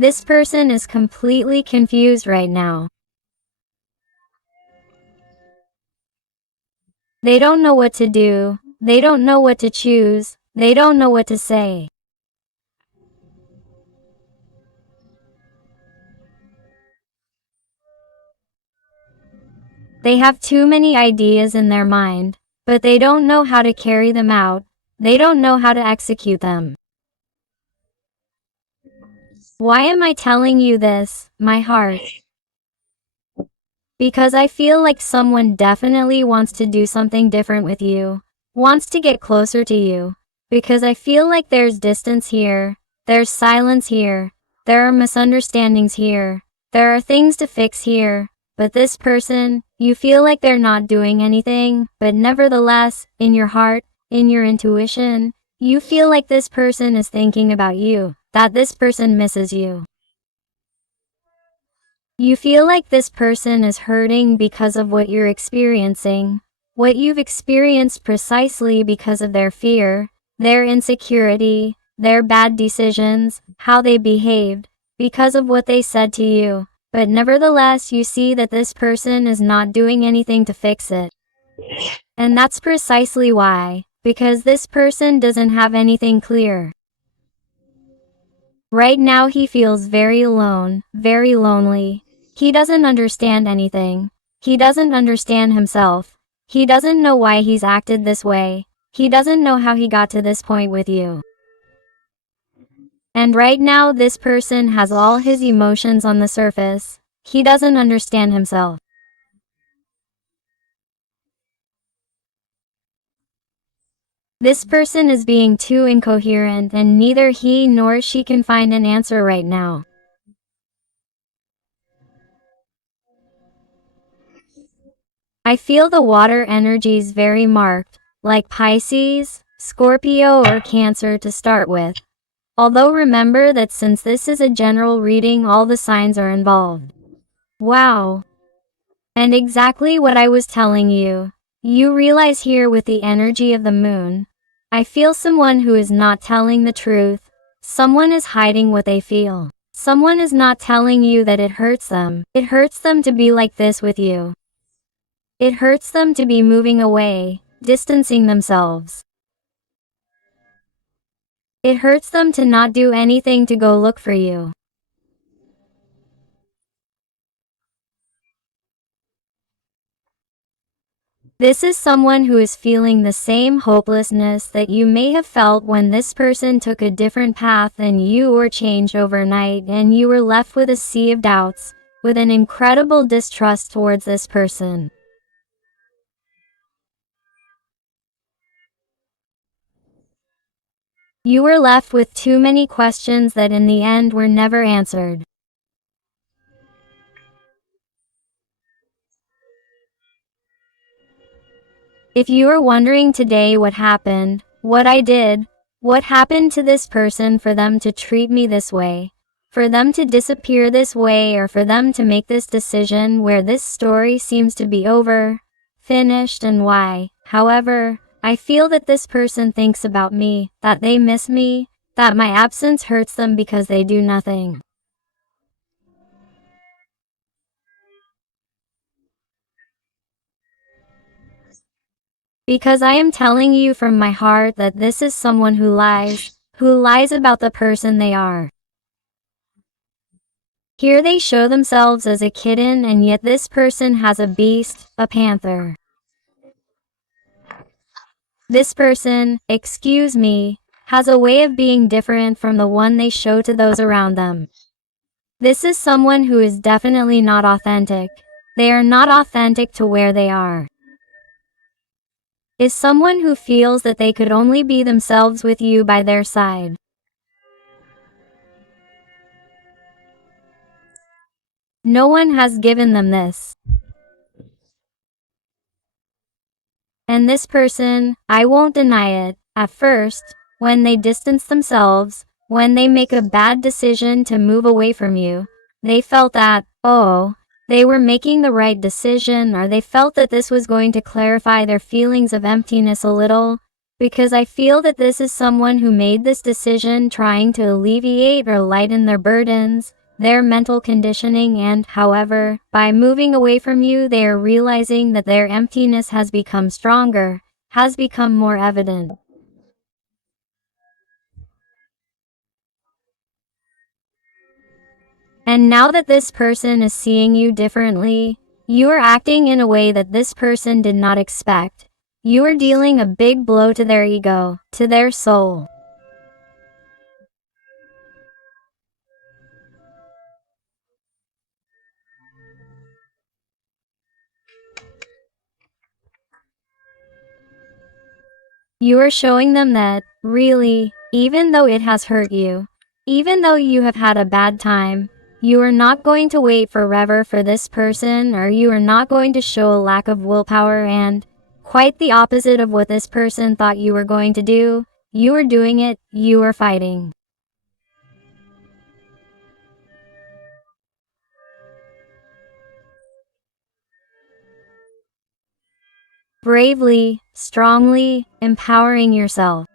This person is completely confused right now. They don't know what to do. They don't know what to choose. They don't know what to say. They have too many ideas in their mind, but they don't know how to carry them out. They don't know how to execute them. Why am I telling you this, my heart? Because I feel like someone definitely wants to do something different with you, wants to get closer to you. Because I feel like there's distance here, there's silence here, there are misunderstandings here, there are things to fix here. But this person, you feel like they're not doing anything, but nevertheless, in your heart, in your intuition, you feel like this person is thinking about you, that this person misses you. You feel like this person is hurting because of what you're experiencing, what you've experienced precisely because of their fear, their insecurity, their bad decisions, how they behaved, because of what they said to you. But nevertheless, you see that this person is not doing anything to fix it. And that's precisely why, because this person doesn't have anything clear. Right now he feels very alone, very lonely. He doesn't understand anything. He doesn't understand himself. He doesn't know why he's acted this way. He doesn't know how he got to this point with you. And right now this person has all his emotions on the surface. He doesn't understand himself. This person is being too incoherent and neither he nor she can find an answer right now. I feel the water energies very marked, like Pisces, Scorpio or Cancer to start with. Although remember that since this is a general reading, all the signs are involved. Wow. And exactly what I was telling you. You realize here with the energy of the moon, I feel someone who is not telling the truth. Someone is hiding what they feel. Someone is not telling you that it hurts them. It hurts them to be like this with you. It hurts them to be moving away, distancing themselves. It hurts them to not do anything to go look for you. This is someone who is feeling the same hopelessness that you may have felt when this person took a different path than you or changed overnight and you were left with a sea of doubts, with an incredible distrust towards this person. You were left with too many questions that in the end were never answered. If you are wondering today what happened, what I did, what happened to this person for them to treat me this way, for them to disappear this way, or for them to make this decision where this story seems to be over, finished, and why, however, I feel that this person thinks about me, that they miss me, that my absence hurts them because they do nothing. Because I am telling you from my heart that this is someone who lies about the person they are. Here they show themselves as a kitten and yet this person has a beast, a panther. This person, excuse me, has a way of being different from the one they show to those around them. This is someone who is definitely not authentic. They are not authentic to where they are. Is someone who feels that they could only be themselves with you by their side. No one has given them this. And this person, I won't deny it, at first, when they distance themselves, when they make a bad decision to move away from you, they felt that, oh, they were making the right decision, or they felt that this was going to clarify their feelings of emptiness a little, because I feel that this is someone who made this decision trying to alleviate or lighten their burdens, their mental conditioning, and, however, by moving away from you, they are realizing that their emptiness has become stronger, has become more evident. And now that this person is seeing you differently, you are acting in a way that this person did not expect. You are dealing a big blow to their ego, to their soul. You are showing them that, really, even though it has hurt you, even though you have had a bad time, you are not going to wait forever for this person, or you are not going to show a lack of willpower and, quite the opposite of what this person thought you were going to do, you are doing it, you are fighting. Bravely, strongly, empowering yourself.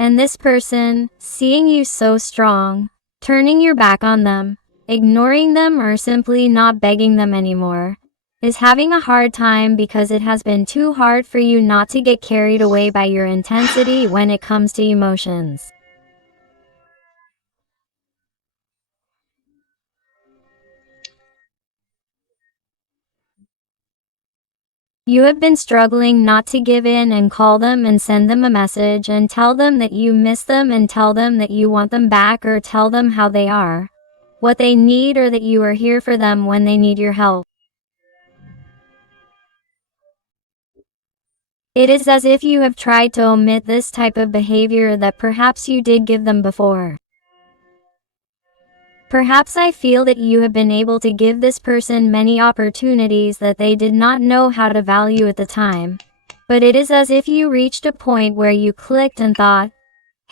And this person, seeing you so strong, turning your back on them, ignoring them, or simply not begging them anymore, is having a hard time because it has been too hard for you not to get carried away by your intensity when it comes to emotions. You have been struggling not to give in and call them and send them a message and tell them that you miss them and tell them that you want them back, or tell them how they are, what they need, or that you are here for them when they need your help. It is as if you have tried to omit this type of behavior that perhaps you did give them before. Perhaps I feel that you have been able to give this person many opportunities that they did not know how to value at the time. But it is as if you reached a point where you clicked and thought,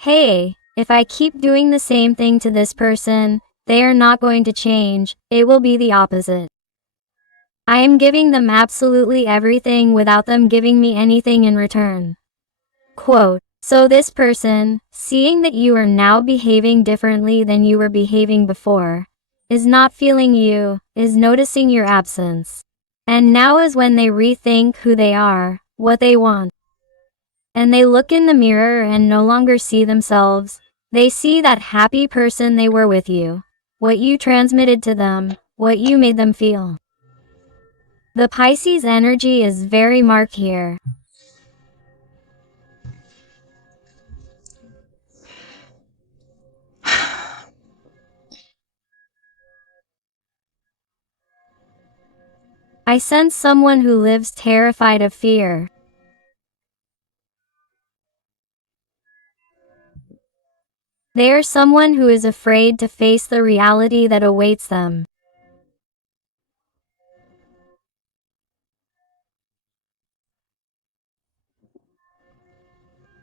hey, if I keep doing the same thing to this person, they are not going to change, it will be the opposite. I am giving them absolutely everything without them giving me anything in return. Quote, so this person, seeing that you are now behaving differently than you were behaving before, is not feeling you, is noticing your absence. And now is when they rethink who they are, what they want. And they look in the mirror and no longer see themselves. They see that happy person they were with you, what you transmitted to them, what you made them feel. The Pisces energy is very marked here. I sense someone who lives terrified of fear. They are someone who is afraid to face the reality that awaits them.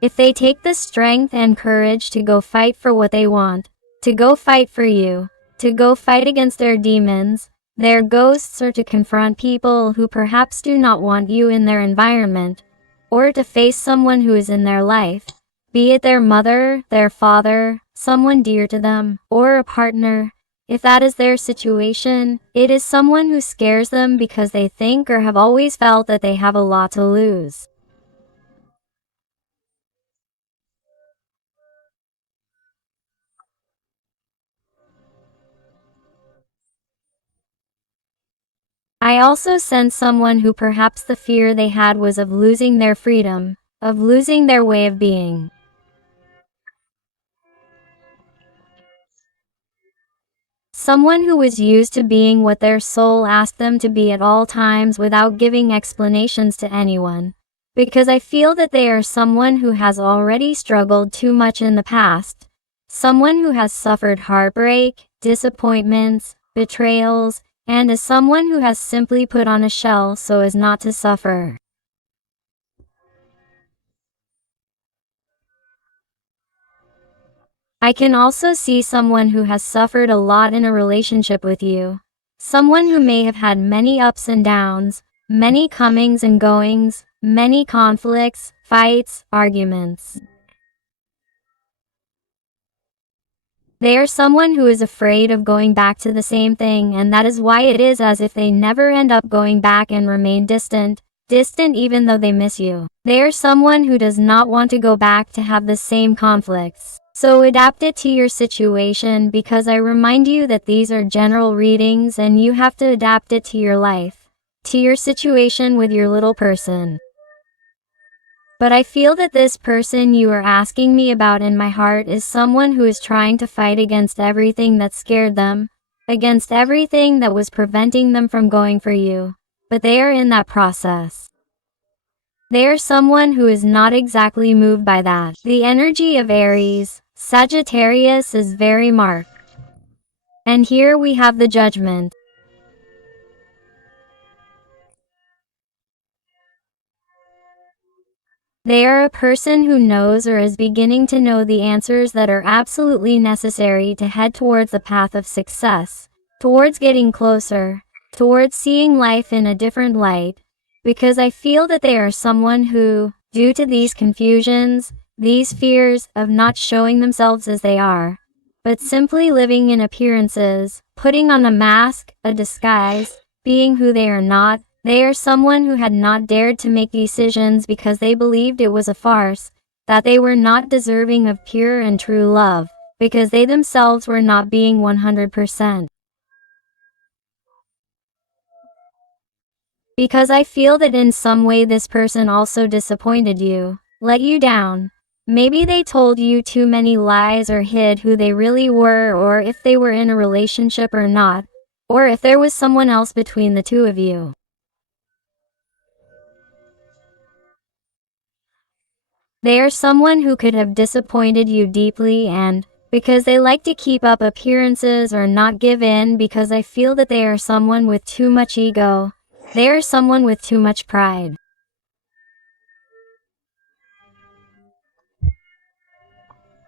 If they take the strength and courage to go fight for what they want, to go fight for you, to go fight against their demons, their ghosts, or to confront people who perhaps do not want you in their environment, or to face someone who is in their life, be it their mother, their father, someone dear to them, or a partner, if that is their situation, it is someone who scares them because they think or have always felt that they have a lot to lose. I also sense someone who perhaps the fear they had was of losing their freedom, of losing their way of being. Someone who was used to being what their soul asked them to be at all times without giving explanations to anyone. Because I feel that they are someone who has already struggled too much in the past. Someone who has suffered heartbreak, disappointments, betrayals, and is someone who has simply put on a shell so as not to suffer. I can also see someone who has suffered a lot in a relationship with you. Someone who may have had many ups and downs, many comings and goings, many conflicts, fights, arguments. They are someone who is afraid of going back to the same thing, and that is why it is as if they never end up going back and remain distant even though they miss you. They are someone who does not want to go back to have the same conflicts. So adapt it to your situation, because I remind you that these are general readings and you have to adapt it to your life, to your situation with your little person. But I feel that this person you are asking me about in my heart is someone who is trying to fight against everything that scared them, against everything that was preventing them from going for you. But they are in that process. They are someone who is not exactly moved by that. The energy of Aries, Sagittarius is very marked. And here we have the Judgment. They are a person who knows or is beginning to know the answers that are absolutely necessary to head towards the path of success, towards getting closer, towards seeing life in a different light, because I feel that they are someone who, due to these confusions, these fears of not showing themselves as they are, but simply living in appearances, putting on a mask, a disguise, being who they are not. They are someone who had not dared to make decisions because they believed it was a farce, that they were not deserving of pure and true love, because they themselves were not being 100%. Because I feel that in some way this person also disappointed you, let you down. Maybe they told you too many lies or hid who they really were, or if they were in a relationship or not, or if there was someone else between the two of you. They are someone who could have disappointed you deeply, and because they like to keep up appearances or not give in, because I feel that they are someone with too much ego. They are someone with too much pride.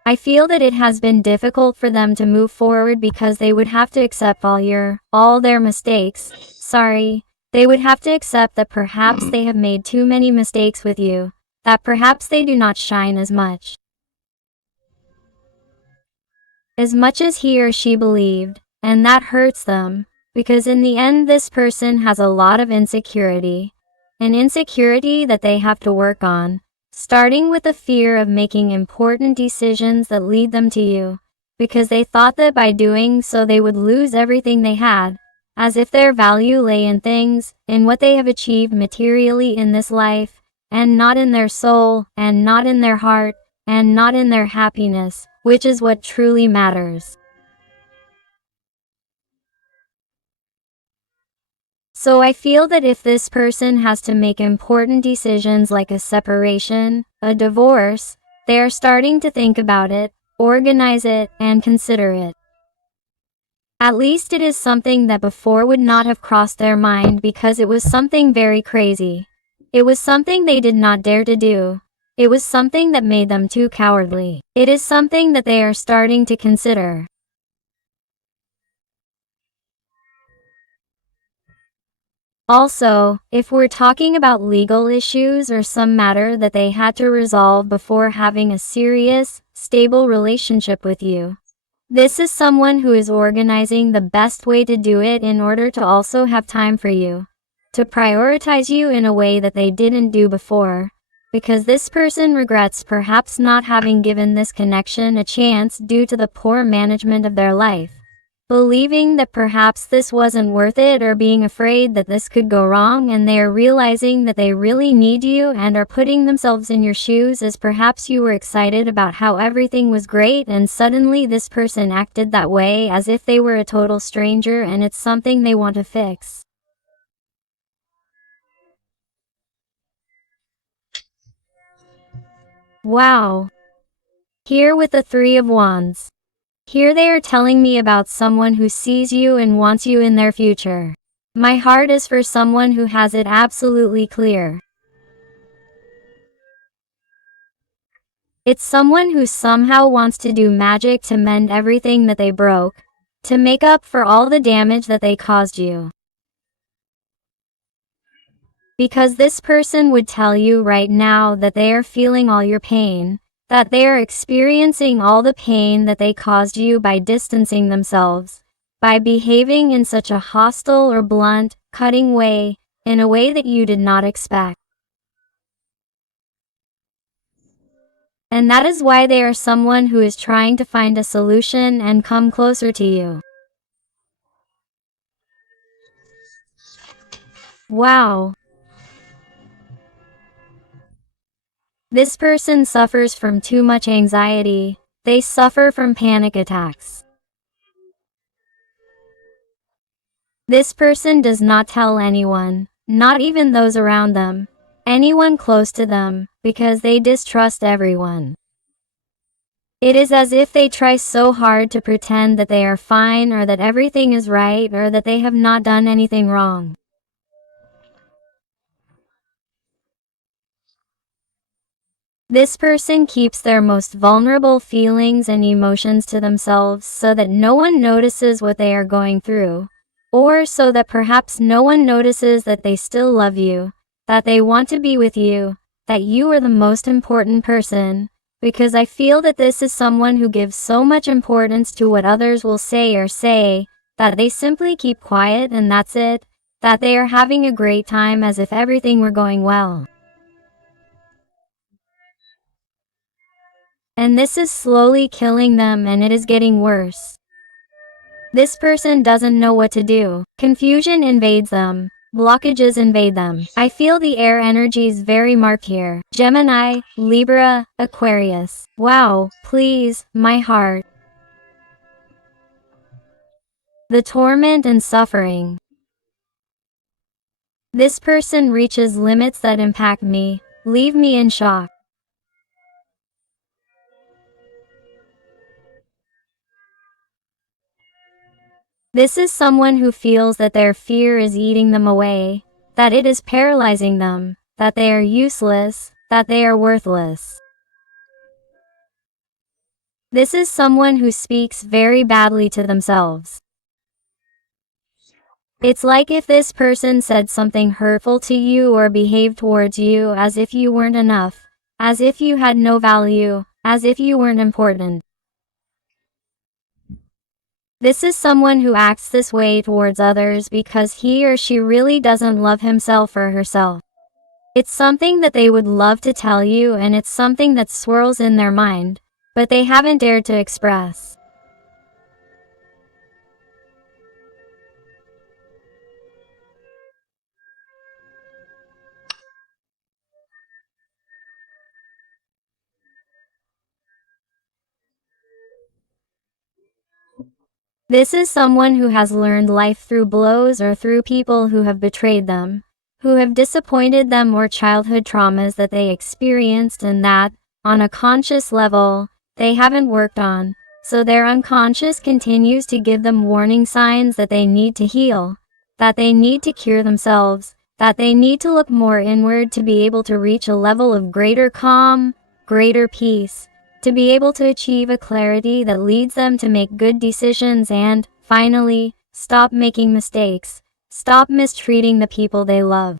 I feel that it has been difficult for them to move forward because they would have to accept all their mistakes. Sorry, they would have to accept that perhaps they have made too many mistakes with you, that perhaps they do not shine as much as he or she believed, and that hurts them, because in the end this person has a lot of insecurity, an insecurity that they have to work on, starting with the fear of making important decisions that lead them to you, because they thought that by doing so they would lose everything they had, as if their value lay in things, in what they have achieved materially in this life, and not in their soul, and not in their heart, and not in their happiness, which is what truly matters. So I feel that if this person has to make important decisions like a separation, a divorce, they are starting to think about it, organize it, and consider it. At least it is something that before would not have crossed their mind, because it was something very crazy. It was something they did not dare to do. It was something that made them too cowardly. It is something that they are starting to consider. Also, if we're talking about legal issues or some matter that they had to resolve before having a serious, stable relationship with you, this is someone who is organizing the best way to do it in order to also have time for you, to prioritize you in a way that they didn't do before, because this person regrets perhaps not having given this connection a chance due to the poor management of their life, believing that perhaps this wasn't worth it, or being afraid that this could go wrong, and they are realizing that they really need you and are putting themselves in your shoes, as perhaps you were excited about how everything was great and suddenly this person acted that way as if they were a total stranger, and it's something they want to fix. Wow. Here with the Three of Wands. Here they are telling me about someone who sees you and wants you in their future. My heart is for someone who has it absolutely clear. It's someone who somehow wants to do magic to mend everything that they broke, to make up for all the damage that they caused you. Because this person would tell you right now that they are feeling all your pain, that they are experiencing all the pain that they caused you by distancing themselves, by behaving in such a hostile or blunt, cutting way, in a way that you did not expect. And that is why they are someone who is trying to find a solution and come closer to you. Wow. This person suffers from too much anxiety. They suffer from panic attacks. This person does not tell anyone, not even those around them, anyone close to them, because they distrust everyone. It is as if they try so hard to pretend that they are fine or that everything is right or that they have not done anything wrong. This person keeps their most vulnerable feelings and emotions to themselves so that no one notices what they are going through, or so that perhaps no one notices that they still love you, that they want to be with you, that you are the most important person, because I feel that this is someone who gives so much importance to what others will say, that they simply keep quiet and that's it, that they are having a great time as if everything were going well. And this is slowly killing them and it is getting worse. This person doesn't know what to do. Confusion invades them. Blockages invade them. I feel the air energies very marked here. Gemini, Libra, Aquarius. Wow, please, my heart. The torment and suffering. This person reaches limits that impact me, leave me in shock. This is someone who feels that their fear is eating them away, that it is paralyzing them, that they are useless, that they are worthless. This is someone who speaks very badly to themselves. It's like if this person said something hurtful to you or behaved towards you as if you weren't enough, as if you had no value, as if you weren't important. This is someone who acts this way towards others because he or she really doesn't love himself or herself. It's something that they would love to tell you and it's something that swirls in their mind, but they haven't dared to express. This is someone who has learned life through blows or through people who have betrayed them, who have disappointed them or childhood traumas that they experienced and that, on a conscious level, they haven't worked on, so their unconscious continues to give them warning signs that they need to heal, that they need to cure themselves, that they need to look more inward to be able to reach a level of greater calm, greater peace, to be able to achieve a clarity that leads them to make good decisions and, finally, stop making mistakes, stop mistreating the people they love.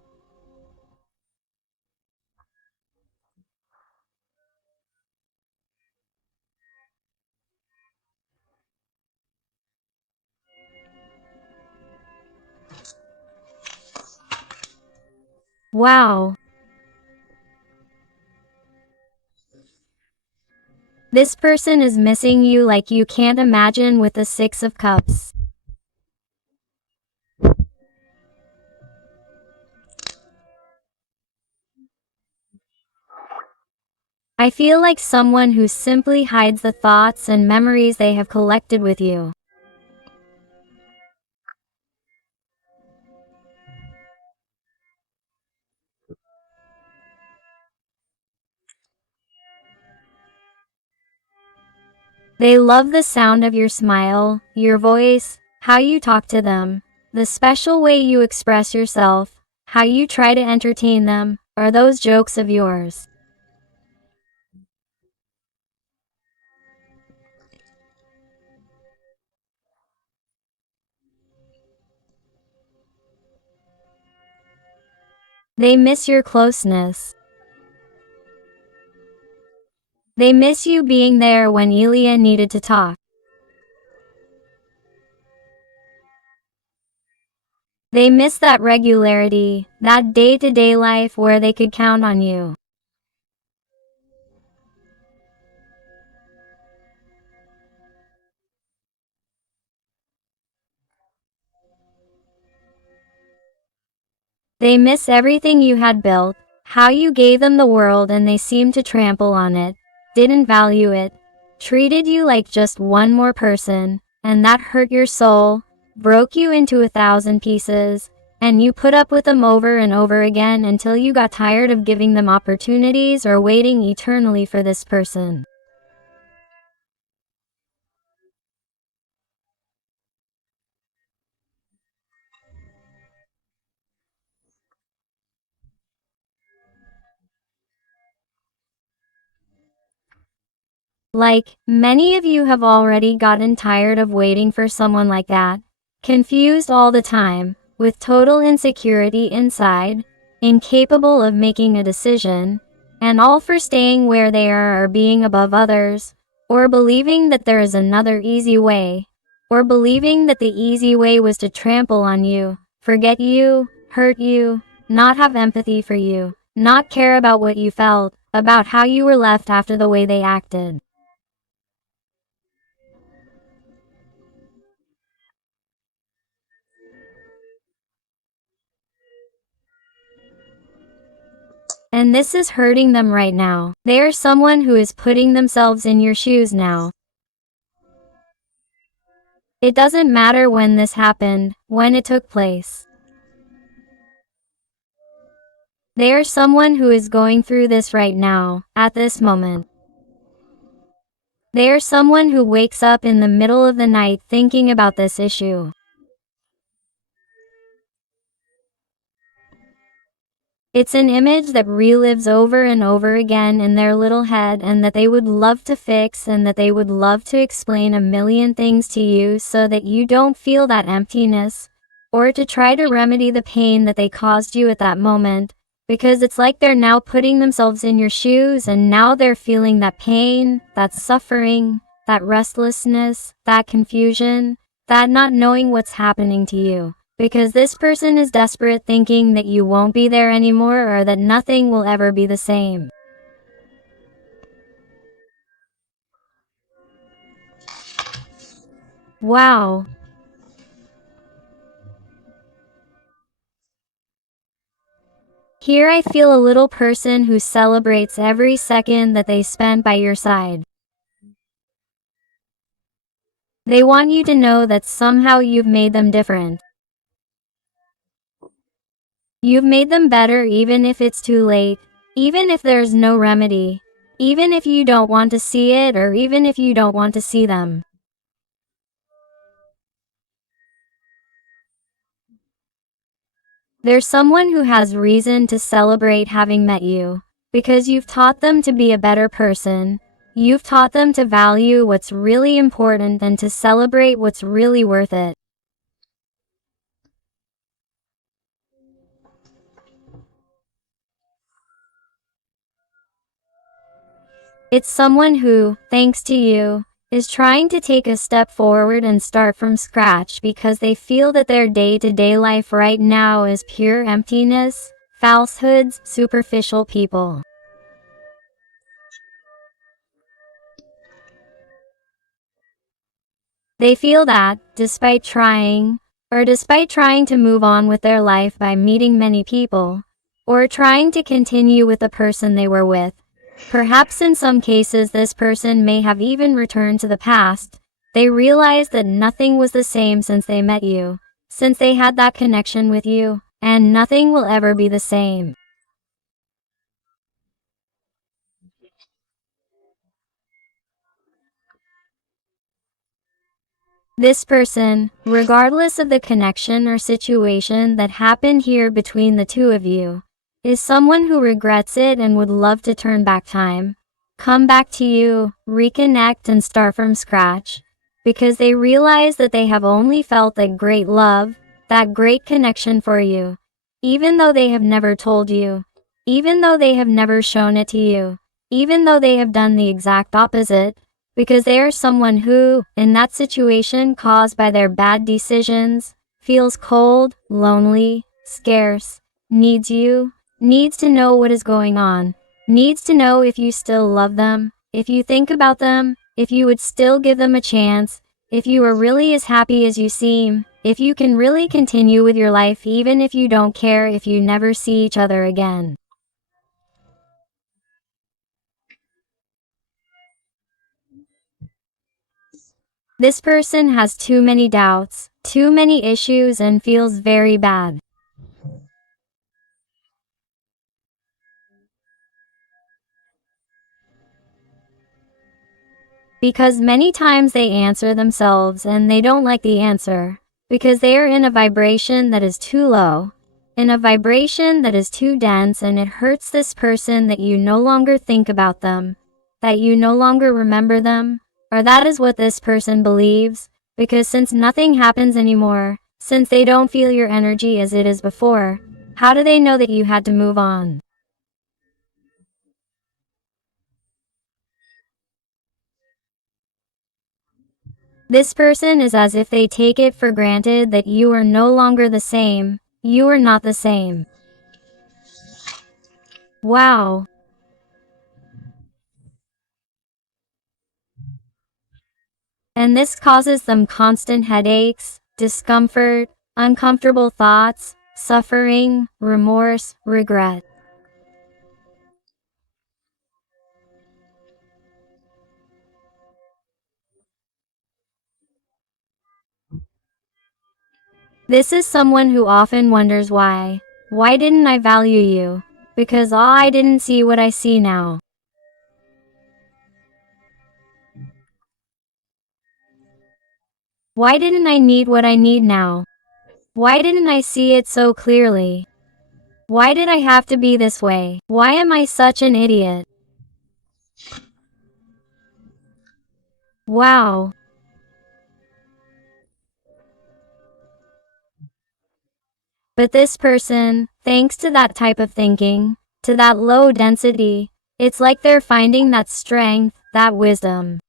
Wow. This person is missing you like you can't imagine with the Six of Cups. I feel like someone who simply hides the thoughts and memories they have collected with you. They love the sound of your smile, your voice, how you talk to them, the special way you express yourself, how you try to entertain them, or those jokes of yours. They miss your closeness. They miss you being there when Elia needed to talk. They miss that regularity, that day-to-day life where they could count on you. They miss everything you had built, how you gave them the world and they seemed to trample on it, didn't value it, treated you like just one more person, and that hurt your soul, broke you into 1,000 pieces, and you put up with them over and over again until you got tired of giving them opportunities or waiting eternally for this person. Like, many of you have already gotten tired of waiting for someone like that, confused all the time, with total insecurity inside, incapable of making a decision, and all for staying where they are or being above others, or believing that there is another easy way, or believing that the easy way was to trample on you, forget you, hurt you, not have empathy for you, not care about what you felt, about how you were left after the way they acted. And this is hurting them right now. They are someone who is putting themselves in your shoes now. It doesn't matter when this happened, when it took place. They are someone who is going through this right now, at this moment. They are someone who wakes up in the middle of the night thinking about this issue. It's an image that relives over and over again in their little head and that they would love to fix and that they would love to explain a million things to you so that you don't feel that emptiness, or to try to remedy the pain that they caused you at that moment, because it's like they're now putting themselves in your shoes and now they're feeling that pain, that suffering, that restlessness, that confusion, that not knowing what's happening to you. Because this person is desperate thinking that you won't be there anymore or that nothing will ever be the same. Wow. Here I feel a little person who celebrates every second that they spend by your side. They want you to know that somehow you've made them different. You've made them better even if it's too late, even if there's no remedy, even if you don't want to see it or even if you don't want to see them. There's someone who has reason to celebrate having met you, because you've taught them to be a better person. You've taught them to value what's really important and to celebrate what's really worth it. It's someone who, thanks to you, is trying to take a step forward and start from scratch because they feel that their day-to-day life right now is pure emptiness, falsehoods, superficial people. They feel that, despite trying to move on with their life by meeting many people, or trying to continue with the person they were with, perhaps in some cases this person may have even returned to the past, they realize that nothing was the same since they met you, since they had that connection with you, and nothing will ever be the same. This person, regardless of the connection or situation that happened here between the two of you, is someone who regrets it and would love to turn back time, come back to you, reconnect and start from scratch, because they realize that they have only felt that great love, that great connection for you, even though they have never told you, even though they have never shown it to you, even though they have done the exact opposite, because they are someone who, in that situation caused by their bad decisions, feels cold, lonely, scarce, needs you, needs to know what is going on, needs to know if you still love them, if you think about them, if you would still give them a chance, if you are really as happy as you seem, if you can really continue with your life even if you don't care if you never see each other again. This person has too many doubts, too many issues, and feels very bad. Because many times they answer themselves and they don't like the answer, because they are in a vibration that is too low, in a vibration that is too dense, and it hurts this person that you no longer think about them, that you no longer remember them, or that is what this person believes, because since nothing happens anymore, since they don't feel your energy as it is before, how do they know that you had to move on? This person is as if they take it for granted that you are no longer the same, you are not the same. Wow. And this causes them constant headaches, discomfort, uncomfortable thoughts, suffering, remorse, regret. This is someone who often wonders why. Why didn't I value you? Because I didn't see what I see now. Why didn't I need what I need now? Why didn't I see it so clearly? Why did I have to be this way? Why am I such an idiot? Wow. But this person, thanks to that type of thinking, to that low density, it's like they're finding that strength, that wisdom.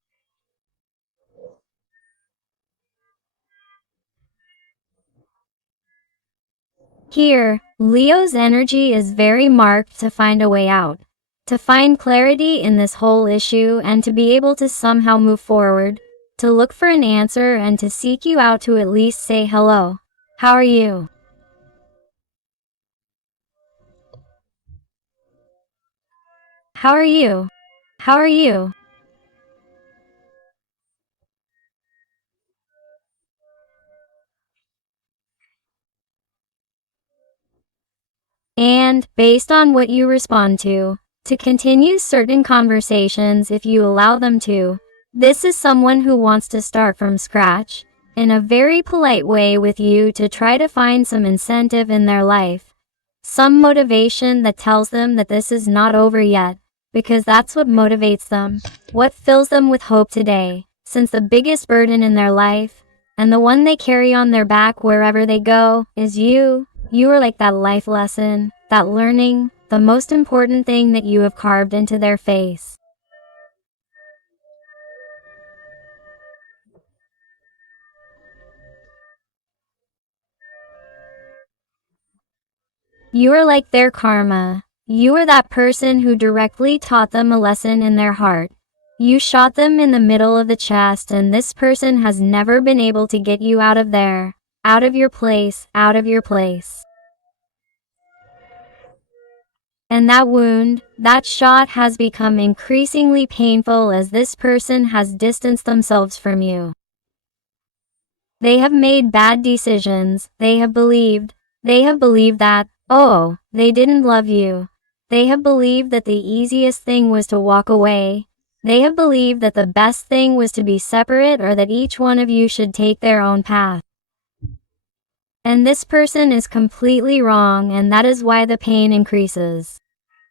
Here, Leo's energy is very marked to find a way out, to find clarity in this whole issue and to be able to somehow move forward, to look for an answer and to seek you out to at least say hello. How are you? How are you? How are you? And, based on what you respond to continue certain conversations if you allow them to. This is someone who wants to start from scratch, in a very polite way with you to try to find some incentive in their life. Some motivation that tells them that this is not over yet, because that's what motivates them, what fills them with hope today, since the biggest burden in their life, and the one they carry on their back wherever they go, is you. You are like that life lesson, that learning, the most important thing that you have carved into their face. You are like their karma. You are that person who directly taught them a lesson in their heart. You shot them in the middle of the chest, and this person has never been able to get you out of there, out of your place, out of your place. And that wound, that shot has become increasingly painful as this person has distanced themselves from you. They have made bad decisions, they have believed that, oh, they didn't love you. They have believed that the easiest thing was to walk away. They have believed that the best thing was to be separate or that each one of you should take their own path. And this person is completely wrong, and that is why the pain increases.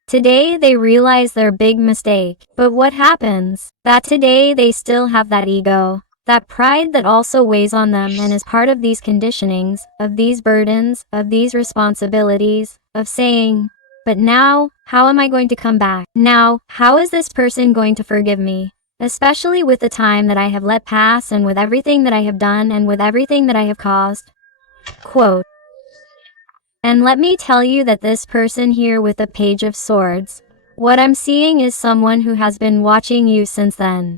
Today they realize their big mistake, but what happens? That today they still have that ego. That pride that also weighs on them and is part of these conditionings, of these burdens, of these responsibilities, of saying, but now, how am I going to come back? Now, how is this person going to forgive me? Especially with the time that I have let pass and with everything that I have done and with everything that I have caused. Quote, and let me tell you that this person here with the Page of Swords, what I'm seeing is someone who has been watching you since then.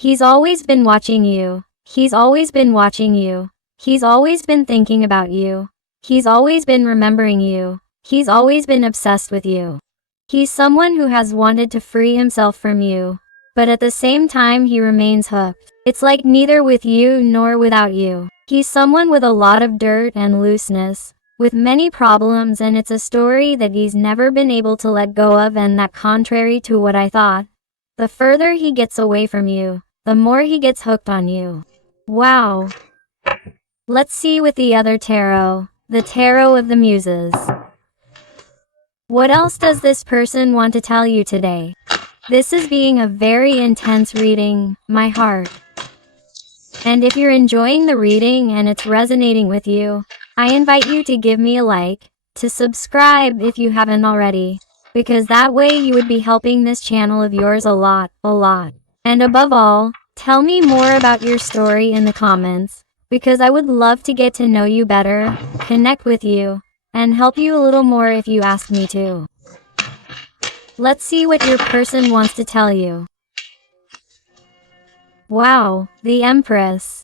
He's always been watching you. He's always been watching you. He's always been thinking about you. He's always been remembering you. He's always been obsessed with you. He's someone who has wanted to free himself from you, but at the same time he remains hooked. It's like neither with you nor without you. He's someone with a lot of dirt and looseness, with many problems, and it's a story that he's never been able to let go of, and that contrary to what I thought, the further he gets away from you, the more he gets hooked on you. Wow. Let's see with the other tarot, the Tarot of the Muses. What else does this person want to tell you today? This is being a very intense reading, my heart. And if you're enjoying the reading and it's resonating with you, I invite you to give me a like, to subscribe if you haven't already, because that way you would be helping this channel of yours a lot. And above all, tell me more about your story in the comments, because I would love to get to know you better, connect with you, and help you a little more if you ask me to. Let's see what your person wants to tell you. Wow, the Empress.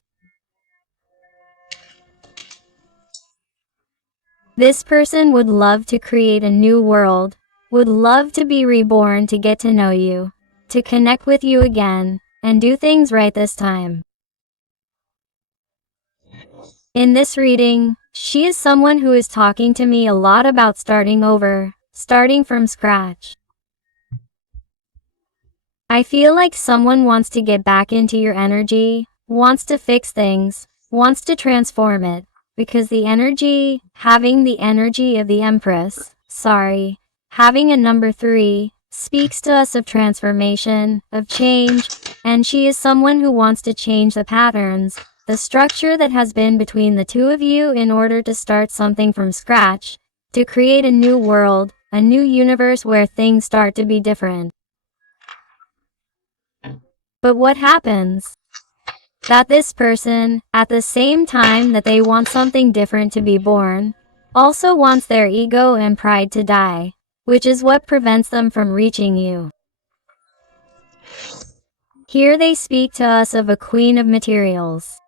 This person would love to create a new world, would love to be reborn, to get to know you, to connect with you again, and do things right this time. In this reading, she is someone who is talking to me a lot about starting over, starting from scratch. I feel like someone wants to get back into your energy, wants to fix things, wants to transform it, because the energy, having the energy of the Empress, having a number 3, speaks to us of transformation, of change, and she is someone who wants to change the patterns, the structure that has been between the two of you in order to start something from scratch, to create a new world, a new universe where things start to be different. But what happens? That this person, at the same time that they want something different to be born, also wants their ego and pride to die, which is what prevents them from reaching you. Here they speak to us of a Queen of Materials.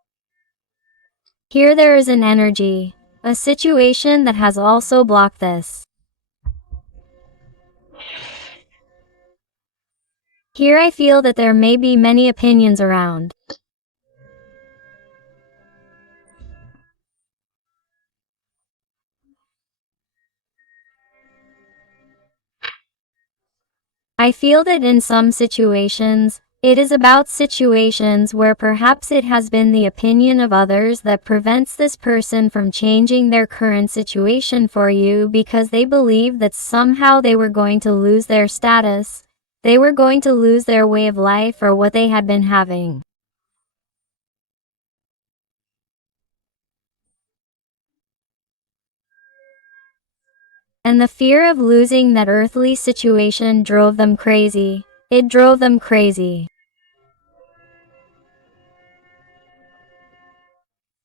Here there is an energy, a situation that has also blocked this. Here I feel that there may be many opinions around. I feel that in some situations, it is about situations where perhaps it has been the opinion of others that prevents this person from changing their current situation for you, because they believe that somehow they were going to lose their status, they were going to lose their way of life or what they had been having. And the fear of losing that earthly situation drove them crazy. It drove them crazy.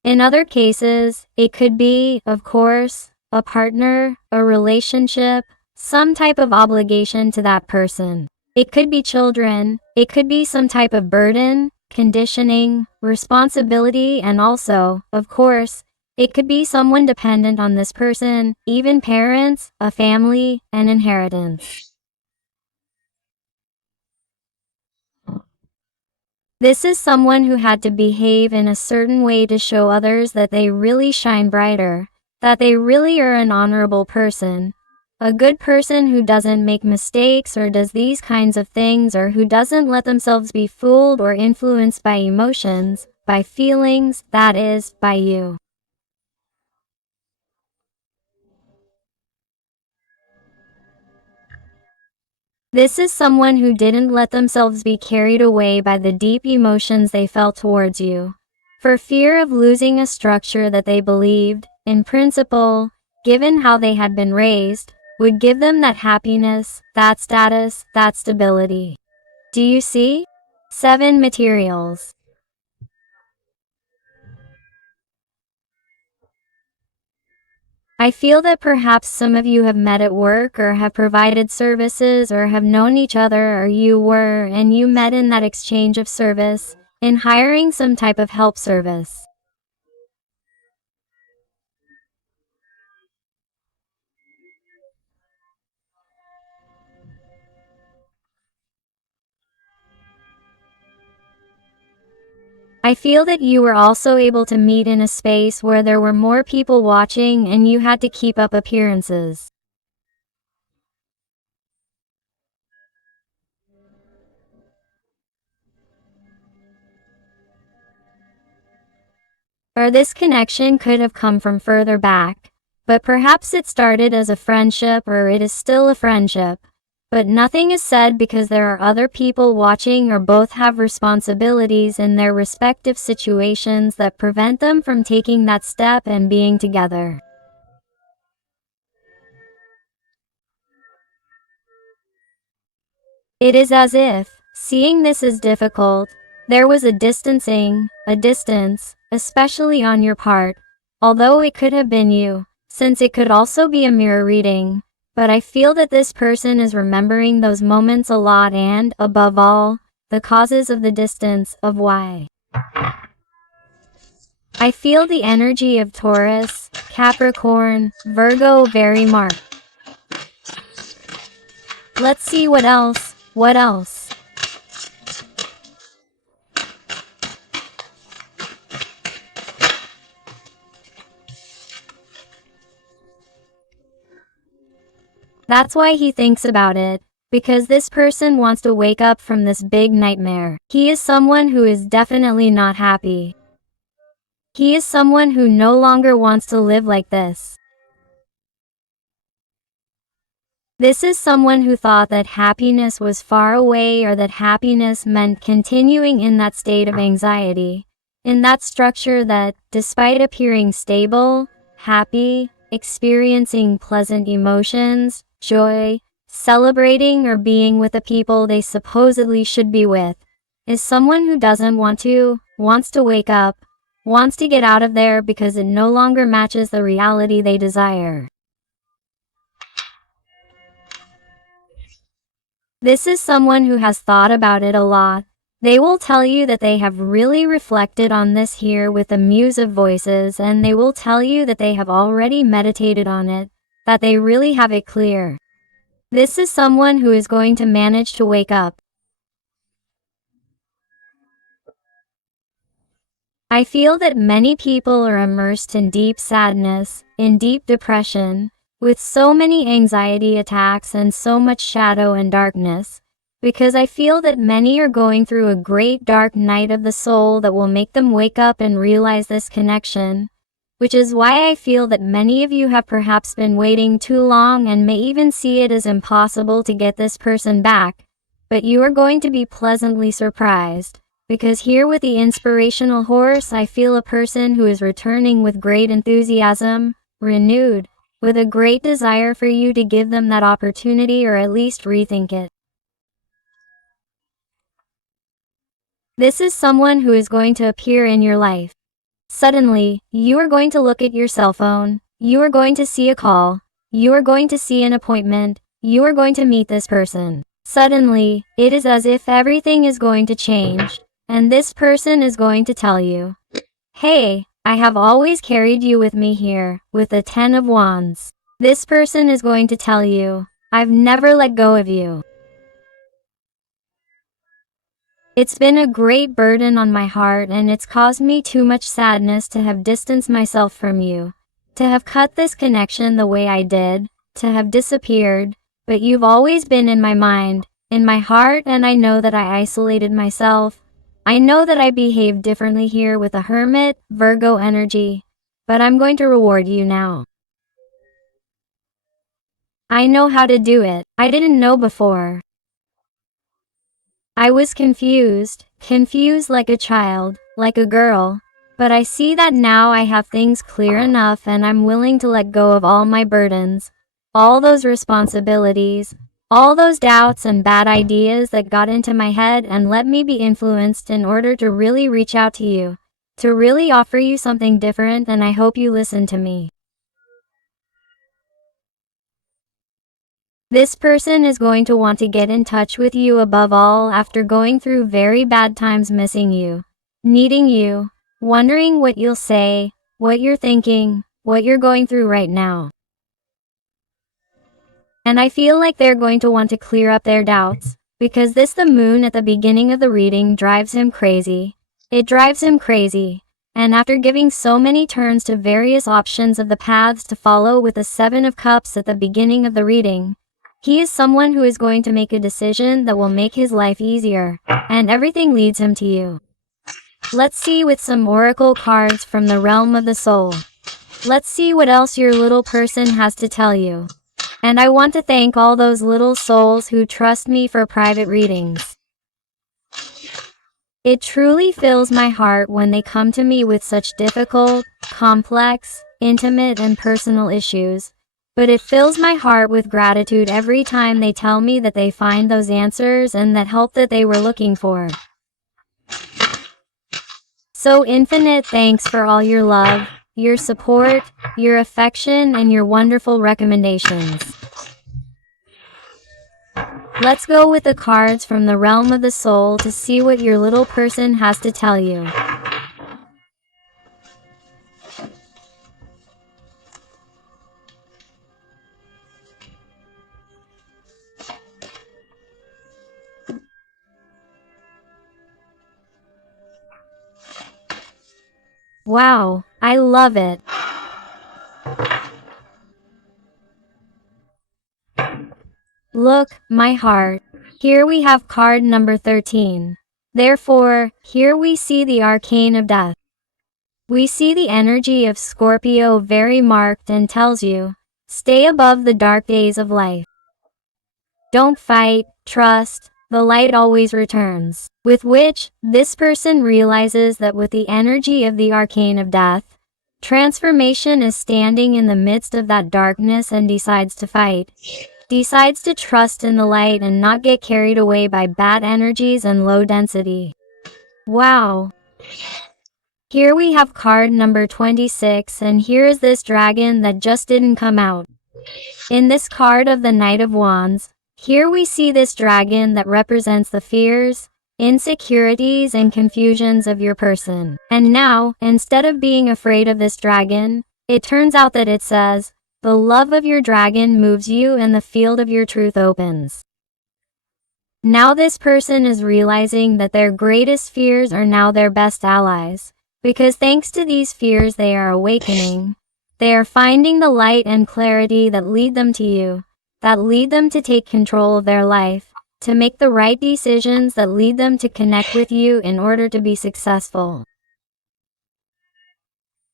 In other cases, it could be, of course, a partner, a relationship, some type of obligation to that person. It could be children, it could be some type of burden, conditioning, responsibility, and also, of course, it could be someone dependent on this person, even parents, a family, an inheritance. This is someone who had to behave in a certain way to show others that they really shine brighter, that they really are an honorable person, a good person who doesn't make mistakes or does these kinds of things, or who doesn't let themselves be fooled or influenced by emotions, by feelings, that is, by you. This is someone who didn't let themselves be carried away by the deep emotions they felt towards you, for fear of losing a structure that they believed, in principle, given how they had been raised, would give them that happiness, that status, that stability. Do you see? 7 materials. I feel that perhaps some of you have met at work or have provided services or have known each other, or you were and you met in that exchange of service, in hiring some type of help service. I feel that you were also able to meet in a space where there were more people watching and you had to keep up appearances. Or this connection could have come from further back, but perhaps it started as a friendship, or it is still a friendship. But nothing is said because there are other people watching, or both have responsibilities in their respective situations that prevent them from taking that step and being together. It is as if, seeing this is difficult, there was a distancing, a distance, especially on your part, although it could have been you, since it could also be a mirror reading. But I feel that this person is remembering those moments a lot and, above all, the causes of the distance, of why. I feel the energy of Taurus, Capricorn, Virgo very marked. Let's see what else, what else. That's why he thinks about it, because this person wants to wake up from this big nightmare. He is someone who is definitely not happy. He is someone who no longer wants to live like this. This is someone who thought that happiness was far away, or that happiness meant continuing in that state of anxiety, in that structure that, despite appearing stable, happy, experiencing pleasant emotions, joy, celebrating or being with the people they supposedly should be with, is someone who doesn't want to, wants to wake up, wants to get out of there because it no longer matches the reality they desire. This is someone who has thought about it a lot. They will tell you that they have really reflected on this here with the muse of voices, and they will tell you that they have already meditated on it, that they really have it clear. This is someone who is going to manage to wake up. I feel that many people are immersed in deep sadness, in deep depression, with so many anxiety attacks and so much shadow and darkness, because I feel that many are going through a great dark night of the soul that will make them wake up and realize this connection, which is why I feel that many of you have perhaps been waiting too long and may even see it as impossible to get this person back, but you are going to be pleasantly surprised. Because here with the inspirational horse, I feel a person who is returning with great enthusiasm, renewed, with a great desire for you to give them that opportunity, or at least rethink it. This is someone who is going to appear in your life. Suddenly, you are going to look at your cell phone, you are going to see a call, you are going to see an appointment, you are going to meet this person. Suddenly, it is as if everything is going to change. And this person is going to tell you, hey, I have always carried you with me here, with the 10 of Wands. This person is going to tell you, I've never let go of you. It's been a great burden on my heart, and it's caused me too much sadness to have distanced myself from you, to have cut this connection the way I did, to have disappeared, but you've always been in my mind, in my heart, and I know that I isolated myself. I know that I behaved differently here with a Hermit, Virgo energy, but I'm going to reward you now. I know how to do it. I didn't know before. I was confused like a child, like a girl. But I see that now I have things clear enough and I'm willing to let go of all my burdens, all those responsibilities, all those doubts and bad ideas that got into my head, and let me be influenced in order to really reach out to you, to really offer you something different, and I hope you listen to me. This person is going to want to get in touch with you above all after going through very bad times, missing you, needing you, wondering what you'll say, what you're thinking, what you're going through right now. And I feel like they're going to want to clear up their doubts, because the moon at the beginning of the reading drives him crazy. It drives him crazy. And after giving so many turns to various options of the paths to follow with the 7 of Cups at the beginning of the reading, he is someone who is going to make a decision that will make his life easier, and everything leads him to you. Let's see with some oracle cards from the realm of the soul. Let's see what else your little person has to tell you. And I want to thank all those little souls who trust me for private readings. It truly fills my heart when they come to me with such difficult, complex, intimate and personal issues. But it fills my heart with gratitude every time they tell me that they find those answers and that help that they were looking for. So infinite thanks for all your love, your support, your affection, and your wonderful recommendations. Let's go with the cards from the realm of the soul to see what your little person has to tell you. Wow, I love it. Look, my heart. Here we have card number 13. Therefore, here we see the arcane of death. We see the energy of Scorpio very marked and tells you, stay above the dark days of life. Don't fight, trust, the light always returns. With which, this person realizes that with the energy of the arcane of death, transformation is standing in the midst of that darkness and decides to fight. Decides to trust in the light and not get carried away by bad energies and low density. Wow. Here we have card number 26, and here is this dragon that just didn't come out. In this card of the Knight of Wands, here we see this dragon that represents the fears, insecurities, and confusions of your person. And now, instead of being afraid of this dragon, it turns out that it says, the love of your dragon moves you and the field of your truth opens. Now this person is realizing that their greatest fears are now their best allies, because thanks to these fears they are awakening. They are finding the light and clarity that lead them to you, that lead them to take control of their life, to make the right decisions that lead them to connect with you in order to be successful.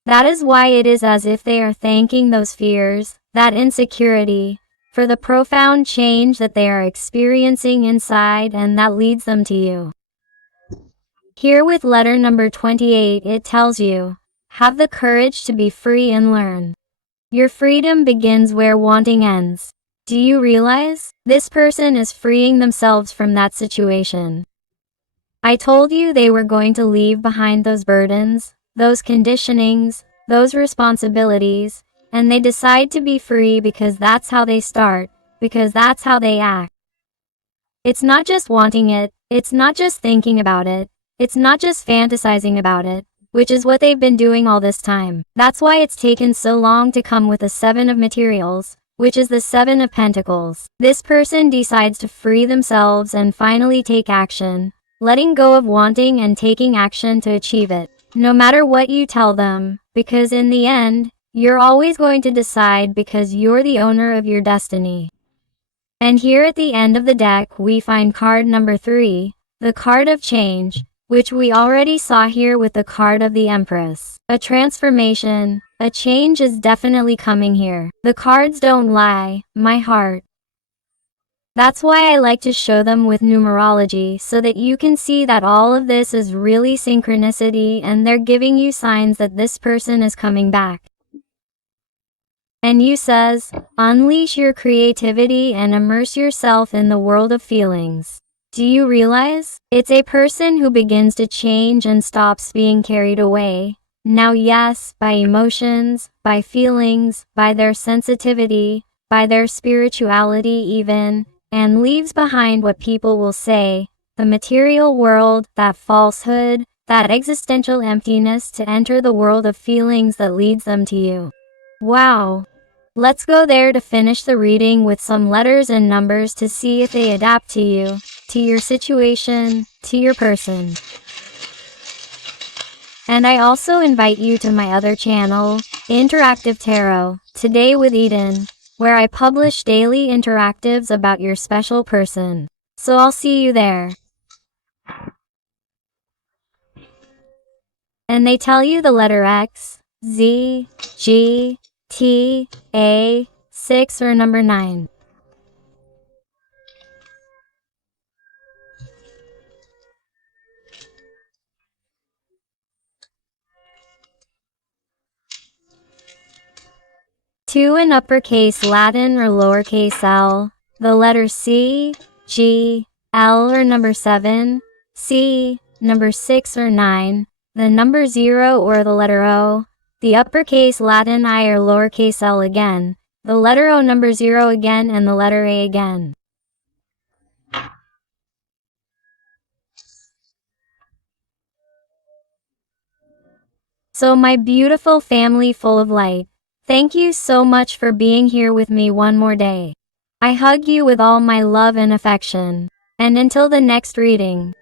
That is why it is as if they are thanking those fears, that insecurity, for the profound change that they are experiencing inside, and that leads them to you. Here with letter number 28, it tells you, have the courage to be free and learn. Your freedom begins where wanting ends. Do you realize? This person is freeing themselves from that situation. I told you they were going to leave behind those burdens, those conditionings, those responsibilities, and they decide to be free because that's how they start, because that's how they act. It's not just wanting it, it's not just thinking about it, it's not just fantasizing about it, which is what they've been doing all this time. That's why it's taken so long to come with the 7 of materials, which is the 7 of Pentacles. This person decides to free themselves and finally take action, letting go of wanting and taking action to achieve it. No matter what you tell them, because in the end, you're always going to decide because you're the owner of your destiny. And here at the end of the deck we find card number 3, the card of change, which we already saw here with the card of the Empress. A transformation, a change is definitely coming here. The cards don't lie, my heart. That's why I like to show them with numerology so that you can see that all of this is really synchronicity and they're giving you signs that this person is coming back. And you says, unleash your creativity and immerse yourself in the world of feelings. Do you realize? It's a person who begins to change and stops being carried away. Now yes, by emotions, by feelings, by their sensitivity, by their spirituality even, and leaves behind what people will say, the material world, that falsehood, that existential emptiness to enter the world of feelings that leads them to you. Wow. Let's go there to finish the reading with some letters and numbers to see if they adapt to you, to your situation, to your person. And I also invite you to my other channel, Interactive Tarot, Today with Eden, where I publish daily interactives about your special person. So I'll see you there. And they tell you the letter X, Z, G, T, A, 6 or number 9. Two in uppercase Latin or lowercase l, the letter C, G, L or number 7, C, number 6 or 9, the number 0 or the letter O, the uppercase Latin I or lowercase l again, the letter O number 0 again and the letter A again. So my beautiful family full of light, thank you so much for being here with me one more day. I hug you with all my love and affection. And until the next reading.